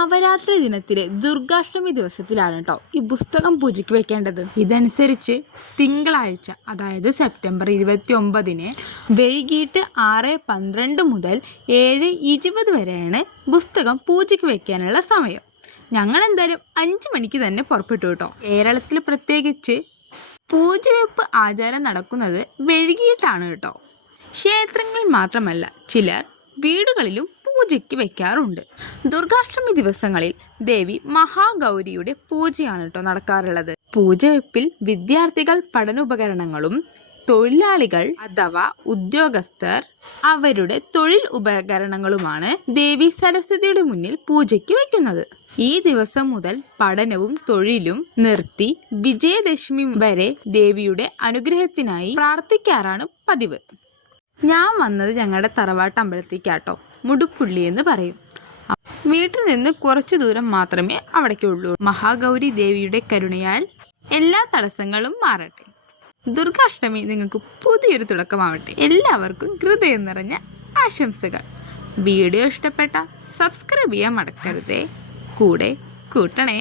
നവരാത്രി ദിനത്തിലെ ദുർഗാഷ്ടമി ദിവസത്തിലാണ് കേട്ടോ ഈ പുസ്തകം പൂജയ്ക്ക് വെക്കേണ്ടത്. ഇതനുസരിച്ച് തിങ്കളാഴ്ച അതായത് സെപ്റ്റംബർ ഇരുപത്തി ഒമ്പതിന് വൈകിട്ട് ആറ് പന്ത്രണ്ട് മുതൽ ഏഴ് ഇരുപത് വരെയാണ് പുസ്തകം പൂജയ്ക്ക് വെക്കാനുള്ള സമയം. ഞങ്ങൾ എന്തായാലും അഞ്ച് മണിക്ക് തന്നെ പുറപ്പെട്ടു കേട്ടോ കേരളത്തിൽ പ്രത്യേകിച്ച് പൂജവെപ്പ് ആചാരം നടക്കുന്നത് വൈകിട്ടാണ് കേട്ടോ ക്ഷേത്രങ്ങളിൽ മാത്രമല്ല ചിലർ വീടുകളിലും പൂജയ്ക്ക് വെക്കാറുണ്ട്. ദുർഗാഷ്ടമി ദിവസങ്ങളിൽ ദേവി മഹാഗൗരിയുടെ പൂജയാണ് കേട്ടോ നടക്കാറുള്ളത്. പൂജവെപ്പിൽ വിദ്യാർത്ഥികൾ പഠനോപകരണങ്ങളും തൊഴിലാളികൾ അഥവാ ഉദ്യോഗസ്ഥർ അവരുടെ തൊഴിൽ ഉപകരണങ്ങളുമാണ് ദേവി സരസ്വതിയുടെ മുന്നിൽ പൂജയ്ക്ക് വയ്ക്കുന്നത് ഈ ദിവസം മുതൽ പഠനവും തൊഴിലും നിർത്തി വിജയദശമി വരെ ദേവിയുടെ അനുഗ്രഹത്തിനായി പ്രാർത്ഥിക്കാറാണ് പതിവ്. ഞാൻ വന്നത് ഞങ്ങളുടെ തറവാട്ട് അമ്പലത്തേക്കാട്ടോ മുടുപ്പുള്ളി എന്ന് പറയും. വീട്ടിൽ നിന്ന് കുറച്ചു ദൂരം മാത്രമേ അവിടേക്കുള്ളൂ. മഹാഗൗരി ദേവിയുടെ കരുണയാൽ എല്ലാ തടസ്സങ്ങളും മാറട്ടെ. ദുർഗാഷ്ടമി നിങ്ങൾക്ക് പുതിയൊരു തുടക്കമാവട്ടെ. എല്ലാവർക്കും ഹൃദയം നിറഞ്ഞ ആശംസകൾ. വീഡിയോ ഇഷ്ടപ്പെട്ട സബ്സ്ക്രൈബ് ചെയ്യാൻ മടക്കരുതേ കൂടെ കൂട്ടണേ.